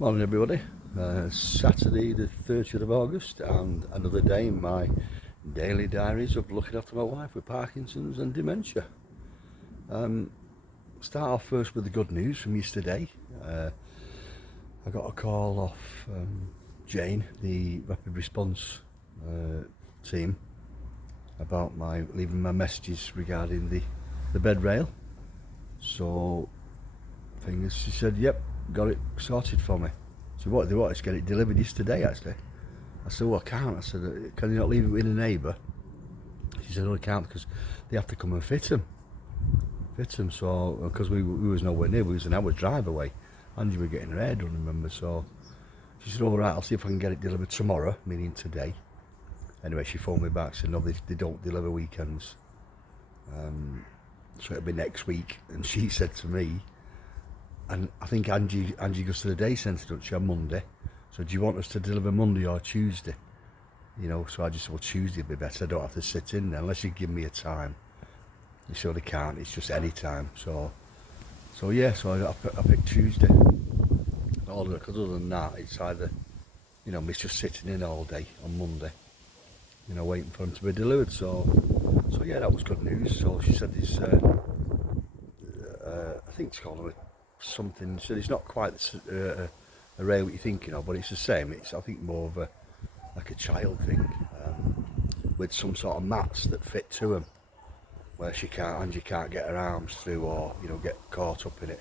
Morning everybody. Saturday the 30th of August and another day in my daily diaries of looking after my wife with Parkinson's and dementia. Start off first with the good news from yesterday. I got a call off Jane, the rapid response team, about my leaving my messages regarding the bed rail. So she said, yep, got it sorted for me. So what they want is to get it delivered yesterday actually. I said, well I can't. I said, can you not leave it with a neighbour? She said, oh I can't because they have to come and fit them. So because we was nowhere near, we was an hour's drive away. Angie was getting her hair done, remember, so she said, all right, I'll see if I can get it delivered tomorrow, meaning today. Anyway, she phoned me back, said no, they don't deliver weekends, so it'll be next week. And she said to me, and I think Angie goes to the day centre, doesn't she, on Monday, so do you want us to deliver Monday or Tuesday? You know, so I just said, well, Tuesday would be better, I don't have to sit in there unless you give me a time. You surely can't, it's just any time. So yeah, so I picked Tuesday. Because other than that, it's either, you know, it's just sitting in all day on Monday, you know, waiting for them to be delivered. So yeah, that was good news. So she said this, I think it's called something. She said it's not quite a rail what you're thinking of, but it's the same. It's, I think, more of like a child thing, with some sort of mats that fit to them, where Angie can't get her arms through, or you know, get caught up in it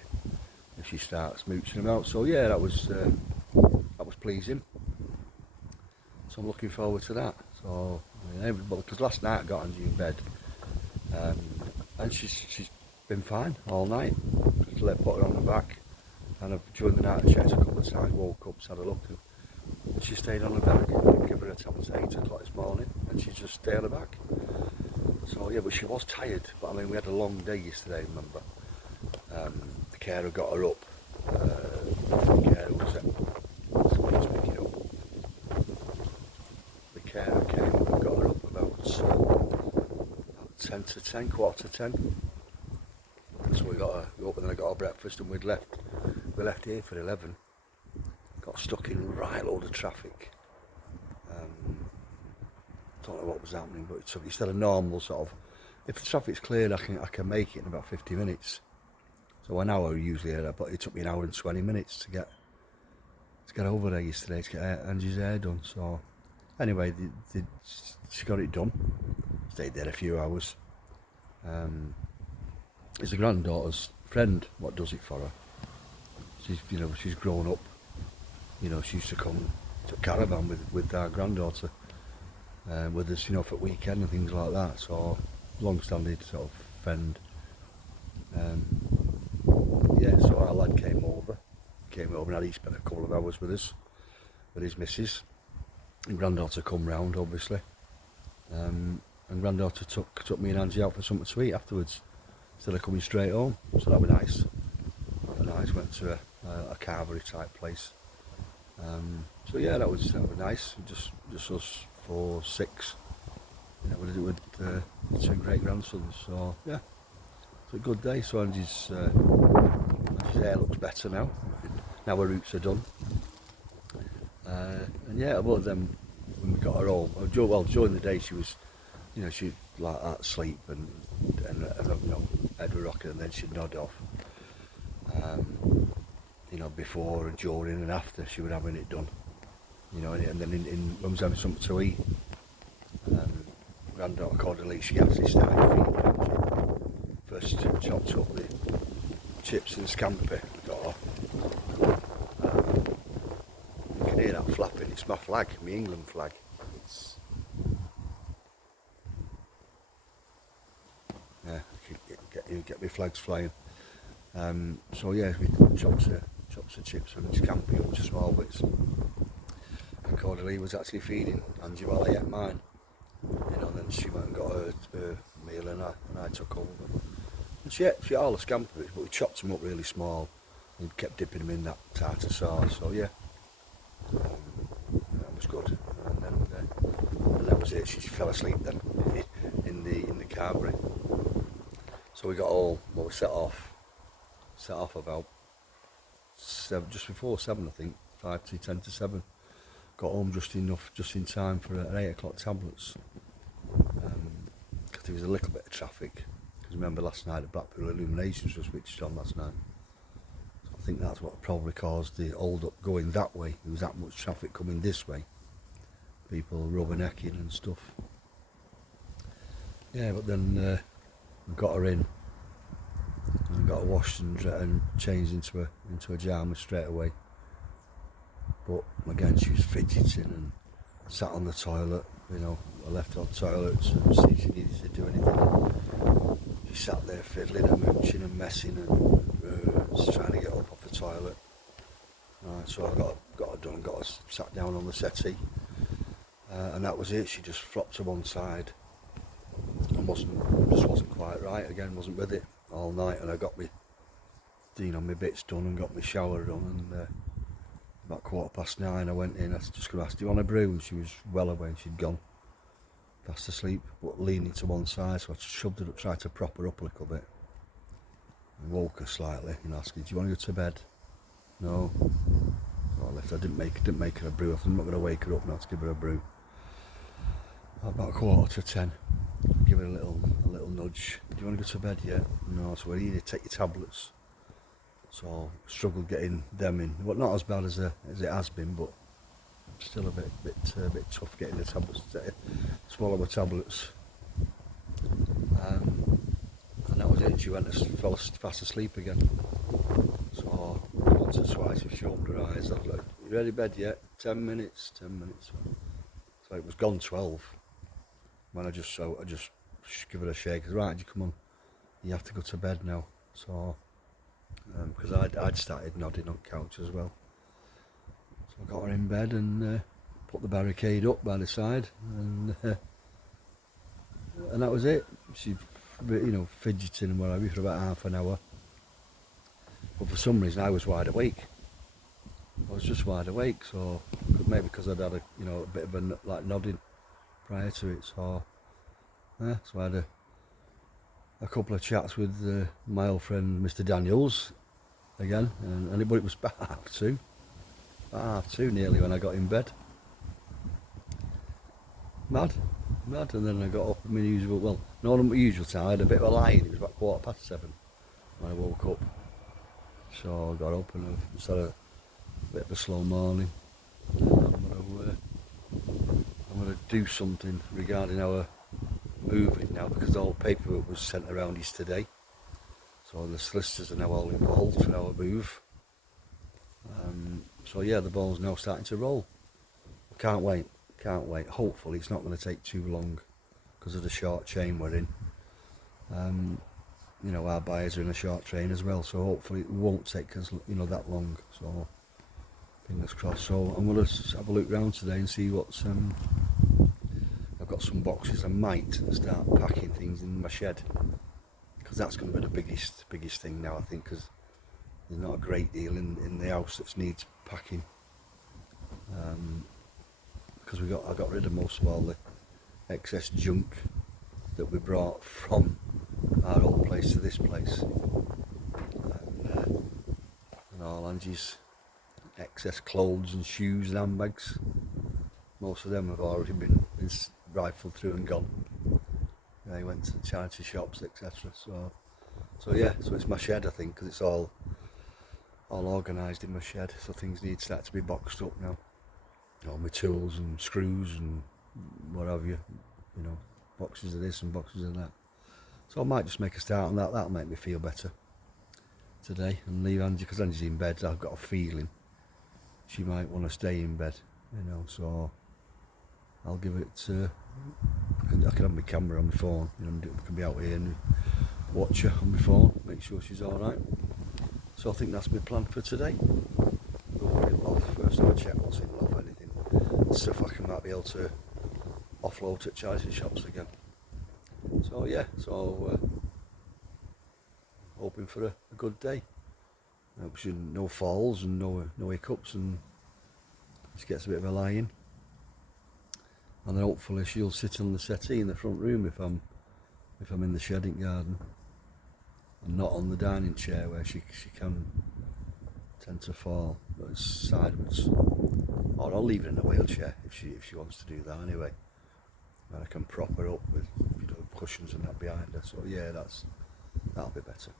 if she starts mooching them out. So yeah, that was pleasing. So I'm looking forward to that. So because last night I got Angie in bed, and she's been fine all night. Just put her on the back, and during the night I checked a couple of times, woke up, had a look, and she stayed on the back. I gave her a tablet at 8 o'clock this morning, and she just stayed on the back. So yeah, but she was tired. But I mean, we had a long day yesterday, remember. The carer got her up. The carer was picking up. The carer came and got her up about 10 to 10, quarter to 10. So we got her up, and then I got her breakfast, and we left here for 11. Got stuck in right load of traffic. Don't know what was happening, but it's a normal sort of, if the traffic's cleared I can make it in about 50 minutes. So an hour usually, but it took me an hour and 20 minutes to get over there yesterday to get Angie's hair done. So anyway, she got it done. Stayed there a few hours. It's a granddaughter's friend what does it for her. She's grown up. You know, she used to come to caravan with our granddaughter. With us, you know, for weekend and things like that. So long-standing sort of friend. Yeah, so our lad came over and he spent a couple of hours with us, with his missus. And granddaughter come round, obviously. And granddaughter took me and Angie out for something to eat afterwards, instead of coming straight home. So that was nice. Went to a carvery type place. So yeah, that was nice. Just us 4, 6. You know, we did it with 2 great grandsons. So yeah, it's a good day. So Angie's hair looks better now. Now her roots are done. And yeah, other than when we got her home, during the day she was, you know, she'd like that sleep and you know, head would rock, and then she'd nod off. You know, before and during and after she would having it done. You know, and then when I was having something to eat, granddaughter called Elise, she actually started feeding. First chopped up the chips and scampi. You can hear that flapping. It's my flag, my England flag. Yeah, you get my flags flying. So yeah, we chopped the chips and scampi up to small bits. And Cordelie was actually feeding Angie while I ate mine. You know, then she went and got her meal, and I took over. And she ate all the scampi bits, but we chopped them up really small and kept dipping them in that tartar sauce. So yeah, that was good. And that was it. She fell asleep then in the carvery. So we got home. Well, we set off about 7, just before 7, I think. 5 to 10 to 7. Got home just in time for an 8 o'clock tablets. Because there was a little bit of traffic. Because remember last night the Blackpool illuminations were switched on last night. So I think that's what probably caused the hold up going that way. There was that much traffic coming this way. People rubbernecking and stuff. Yeah, but then we got her in and got her washed and changed into a pyjama straight away. But again, she was fidgeting and sat on the toilet. You know, I left her on the toilet to see if she needed to do anything. She sat there fiddling and mooching and messing and just trying to get up off the toilet. So I got her done, got her sat down on the settee, and that was it. She just flopped to one side and wasn't quite right. Again, wasn't with it all night. And I got my bits done and got my shower done. And about 9:15, I went in. I was just going to ask, "Do you want a brew?" And she was well away. She'd gone fast asleep, but leaning to one side. So I shoved her up, tried to prop her up a little bit, and woke her slightly and asked her, "Do you want to go to bed?" No. So I left. I didn't make her a brew. I thought, I'm not going to wake her up now to give her a brew. About 9:45, give her a little nudge. "Do you want to go to bed yet?" No. So you need to take your tablets. So struggled getting them in. Well, not as bad as it has been, but still a bit tough getting the tablets to swallow the tablets. And that was it. She went and fell fast asleep again. So once or twice she opened her eyes. I was like, "You ready bed yet?" 10 minutes. So it was gone 12. When I just give her a shake. I said, "Right, you come on. You have to go to bed now." So. Because I'd started nodding on the couch as well. So I got her in bed and put the barricade up by the side, and that was it. She, fidgeting and whatever for about half an hour. But for some reason I was wide awake. I was just wide awake, so maybe because I'd had a bit of a nodding prior to it. So so I had a couple of chats with my old friend Mr. Daniels again, but it was about half two nearly when I got in bed. Mad, and then I got up at my usual, not my usual time. I had a bit of a lie-in. It was about 7:15 when I woke up. So I got up and I just had a bit of a slow morning. I'm going to do something regarding our moving now, because all paperwork was sent around yesterday. So the solicitors are now all involved for our move. So yeah, the ball's now starting to roll. Can't wait. Hopefully it's not going to take too long because of the short chain we're in. Our buyers are in a short train as well, so hopefully it won't take us that long. So fingers crossed. So I'm going to have a look round today and see what's I've got some boxes. I might start packing things in my shed, because that's going to be the biggest thing now, I think, because there's not a great deal in the house that needs packing. Because I got rid of most of all the excess junk that we brought from our old place to this place, and all Angie's excess clothes and shoes and handbags. Most of them have already been rifled through and gone. They went to the charity shops, etc. So yeah, so it's my shed, I think, because it's all organised in my shed. So things need to start to be boxed up now. All my tools and screws and what have you, boxes of this and boxes of that. So I might just make a start on that. That'll make me feel better today, and leave Angie, because Angie's in bed. I've got a feeling she might want to stay in bed, so I'll give it. I can have my camera on my phone. I can be out here and watch her on my phone, make sure she's all right. So I think that's my plan for today. Go in loft first, have a check what's in loft, anything stuff I might be able to offload at charity shops again. So yeah, hoping for a good day. No falls and no hiccups, and she gets a bit of a lie-in. And then hopefully she'll sit on the settee in the front room if I'm in the shedding garden, and not on the dining chair where she can tend to fall sideways. Or I'll leave her in a wheelchair if she wants to do that anyway. And I can prop her up with cushions and that behind her. So yeah, that'll be better.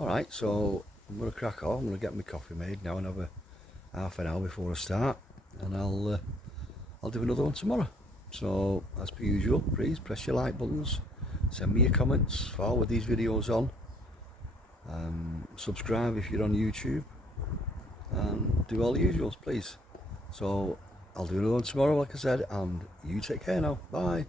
Alright, so I'm going to crack on. I'm going to get my coffee made now and have a half an hour before I start, and I'll do another one tomorrow. So as per usual, please press your like buttons, send me your comments, forward these videos on, subscribe if you're on YouTube, and do all the usuals, please. So I'll do another one tomorrow, like I said, and you take care now. Bye.